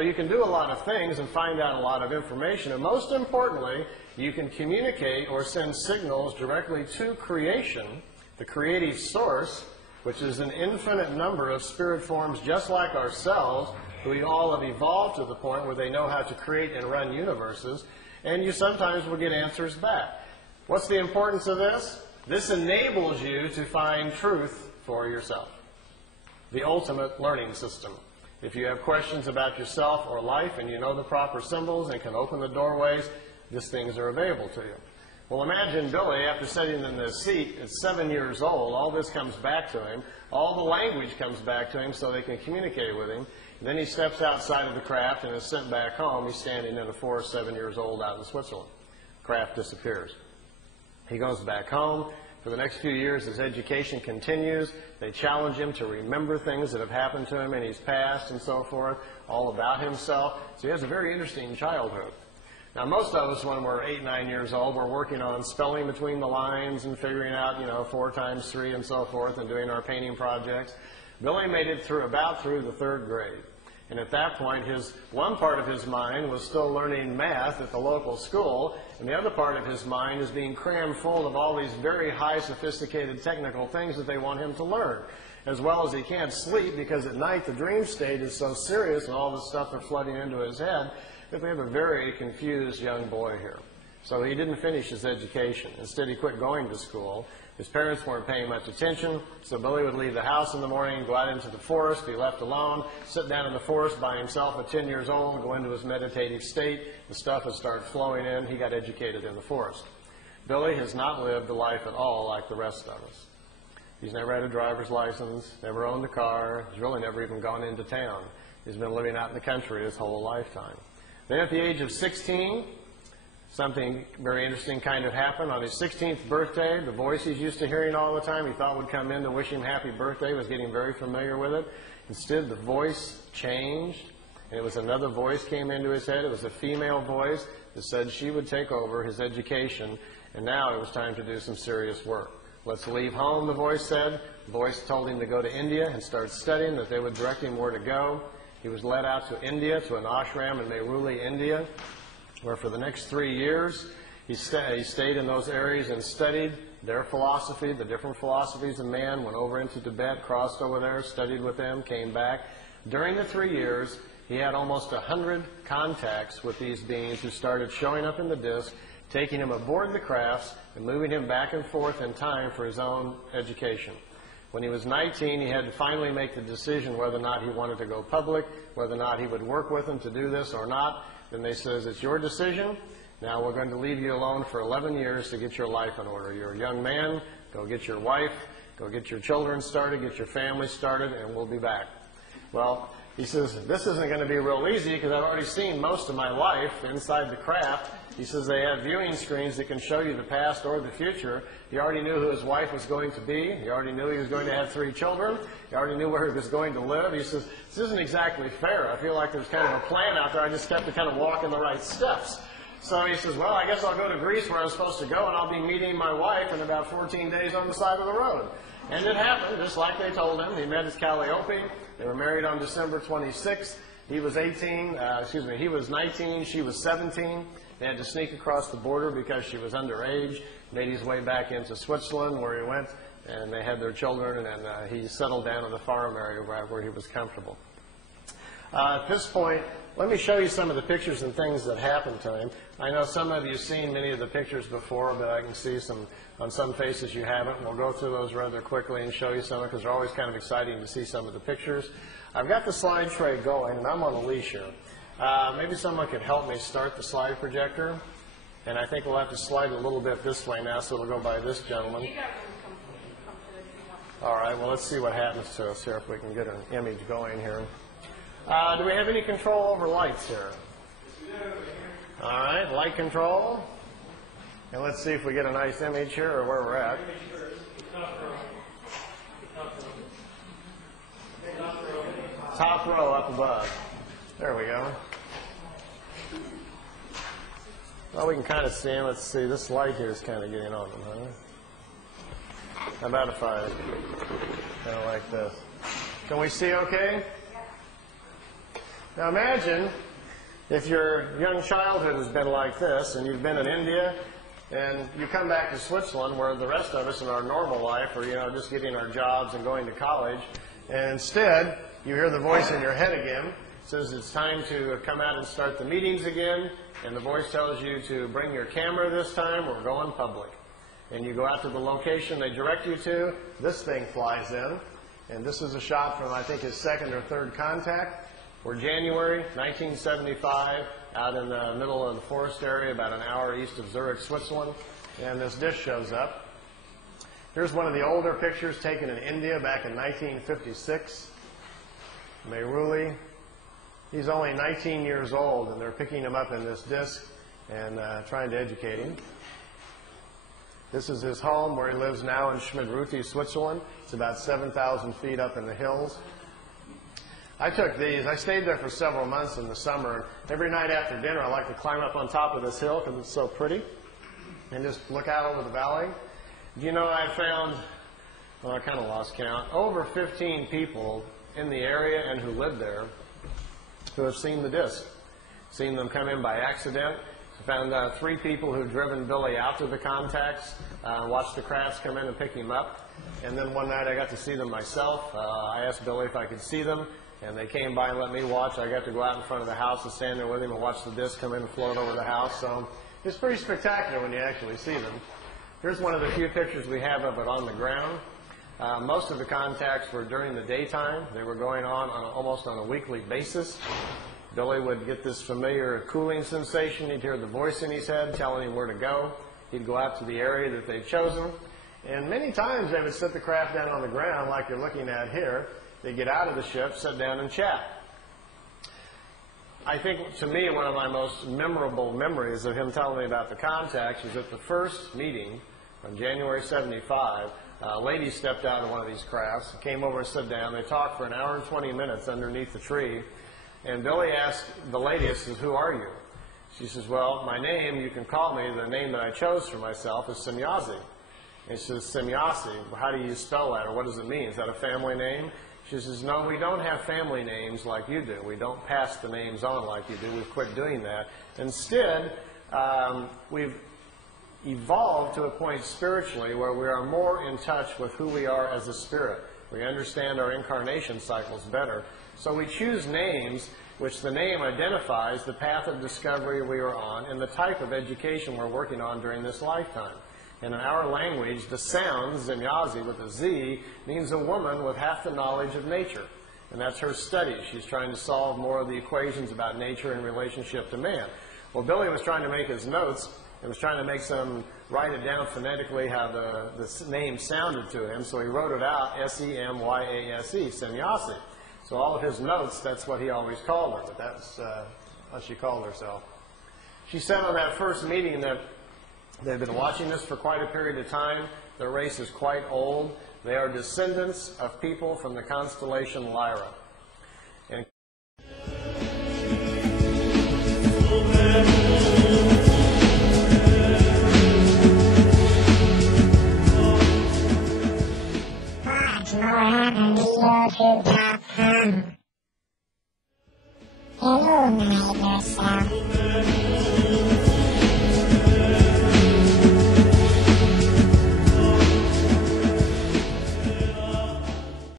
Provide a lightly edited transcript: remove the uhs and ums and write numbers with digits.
you can do a lot of things and find out a lot of information. And most importantly, you can communicate or send signals directly to creation, the creative source, which is an infinite number of spirit forms just like ourselves, who we all have evolved to the point where they know how to create and run universes, and you sometimes will get answers back. What's the importance of this? This enables you to find truth for yourself. The ultimate learning system. If you have questions about yourself or life and you know the proper symbols and can open the doorways, these things are available to you. Well, imagine Billy, after sitting in this seat at 7 years old, all this comes back to him, all the language comes back to him so they can communicate with him. Then he steps outside of the craft and is sent back home. He's standing in a forest, 7 years old, out in Switzerland. Craft disappears. He goes back home. For the next few years, his education continues. They challenge him to remember things that have happened to him in his past and so forth, all about himself. So he has a very interesting childhood. Now, most of us, when we're 8, 9 years old, we're working on spelling between the lines and figuring out, 4 times 3 and so forth, and doing our painting projects. Billy made it through the 3rd grade. And at that point, one part of his mind was still learning math at the local school, and the other part of his mind is being crammed full of all these very high, sophisticated technical things that they want him to learn. As well as he can't sleep because at night the dream state is so serious and all this stuff are flooding into his head that we have a very confused young boy here. So he didn't finish his education. Instead, he quit going to school. His parents weren't paying much attention, so Billy would leave the house in the morning, go out into the forest, be left alone, sit down in the forest by himself at 10 years old, go into his meditative state. The stuff would start flowing in. He got educated in the forest. Billy has not lived a life at all like the rest of us. He's never had a driver's license, never owned a car. He's really never even gone into town. He's been living out in the country his whole lifetime. Then at the age of 16, something very interesting kind of happened. On his 16th birthday, the voice he's used to hearing all the time, he thought would come in to wish him happy birthday, was getting very familiar with it. Instead, the voice changed, and it was another voice came into his head. It was a female voice that said she would take over his education, and now it was time to do some serious work. Let's leave home, the voice said. The voice told him to go to India and start studying, that they would direct him where to go. He was led out to India, to an ashram in Meiruli, India, where for the next 3 years he stayed in those areas and studied their philosophy, the different philosophies of man, went over into Tibet, crossed over there, studied with them, came back. During the 3 years, he had almost 100 contacts with these beings who started showing up in the disk, taking him aboard the crafts and moving him back and forth in time for his own education. When he was 19, he had to finally make the decision whether or not he wanted to go public, whether or not he would work with them to do this or not. Then they says, it's your decision. Now we're going to leave you alone for 11 years to get your life in order. You're a young man. Go get your wife. Go get your children started. Get your family started, and we'll be back. Well, he says, this isn't going to be real easy because I've already seen most of my life inside the craft. He says they have viewing screens that can show you the past or the future. He already knew who his wife was going to be. He already knew he was going to have 3 children. He already knew where he was going to live. He says, this isn't exactly fair. I feel like there's kind of a plan out there. I just have to kind of walk in the right steps. So he says, well, I guess I'll go to Greece where I'm supposed to go, and I'll be meeting my wife in about 14 days on the side of the road. And it happened, just like they told him. He met his Calliope. They were married on December 26th. He was 19, she was 17. They had to sneak across the border because she was underage, made his way back into Switzerland where he went, and they had their children, and he settled down in the farm area where he was comfortable. At this point, let me show you some of the pictures and things that happened to him. I know some of you have seen many of the pictures before, but I can see on some faces you haven't. We'll go through those rather quickly and show you some because they're always kind of exciting to see some of the pictures. I've got the slide tray going, and I'm on a leash here. Maybe someone could help me start the slide projector. And I think we'll have to slide a little bit this way now, so it'll go by this gentleman. All right, well, let's see what happens to us here if we can get an image going here. Do we have any control over lights here? All right, light control. And let's see if we get a nice image here or where we're at. Top row up above. There we go. Well, we can kind of see him. Let's see. This light here is kind of getting on him, huh? How about if I kind of like this? Can we see okay? Now imagine if your young childhood has been like this, and you've been in India, and you come back to Switzerland, where the rest of us in our normal life are, just getting our jobs and going to college, and instead you hear the voice in your head again. It says it's time to come out and start the meetings again, and the voice tells you to bring your camera this time, we're going public. And you go out to the location they direct you to, this thing flies in, and this is a shot from, I think, his second or third contact. We're January 1975, out in the middle of the forest area, about an hour east of Zurich, Switzerland, and this dish shows up. Here's one of the older pictures taken in India back in 1956. Meiruli. He's only 19 years old, and they're picking him up in this disc and trying to educate him. This is his home where he lives now in Schmidruti, Switzerland. It's about 7,000 feet up in the hills. I took these. I stayed there for several months in the summer. Every night after dinner, I like to climb up on top of this hill because it's so pretty and just look out over the valley. I found, well, I kind of lost count, over 15 people in the area and who live there who have seen the disc, seen them come in by accident. I found 3 people who've driven Billy out to the contacts, watched the crafts come in and pick him up. And then one night I got to see them myself. I asked Billy if I could see them, and they came by and let me watch. I got to go out in front of the house and stand there with him and watch the disc come in and float over the house. So it's pretty spectacular when you actually see them. Here's one of the few pictures we have of it on the ground. Most of the contacts were during the daytime. They were going on almost on a weekly basis. Billy would get this familiar cooling sensation. He'd hear the voice in his head telling him where to go. He'd go out to the area that they'd chosen. And many times they would set the craft down on the ground like you're looking at here. They'd get out of the ship, sit down, and chat. I think, to me, one of my most memorable memories of him telling me about the contacts was at the first meeting on January 75. A lady stepped out of one of these crafts, came over and sat down. They talked for an hour and 20 minutes underneath the tree. And Billy asked the lady, he says, "Who are you?" She says, "Well, my name, you can call me, the name that I chose for myself is Semyazi." And she says, "Semyazi, how do you spell that, or what does it mean? Is that a family name?" She says, "No, we don't have family names like you do. We don't pass the names on like you do. We've quit doing that. Instead, we've evolved to a point spiritually where we are more in touch with who we are as a spirit. We understand our incarnation cycles better. So we choose names which the name identifies the path of discovery we are on and the type of education we're working on during this lifetime. And in our language, the sound, Semyazi with a Z, means a woman with half the knowledge of nature. And that's her study. She's trying to solve more of the equations about nature in relationship to man. Well, Billy was trying to make his notes and was trying to make some, write it down phonetically how the name sounded to him. So he wrote it out, S-E-M-Y-A-S-E, Semyazi. So all of his notes, that's what he always called her, but that's how she called herself. She said on that first meeting that they've been watching this for quite a period of time. Their race is quite old. They are descendants of people from the constellation Lyra.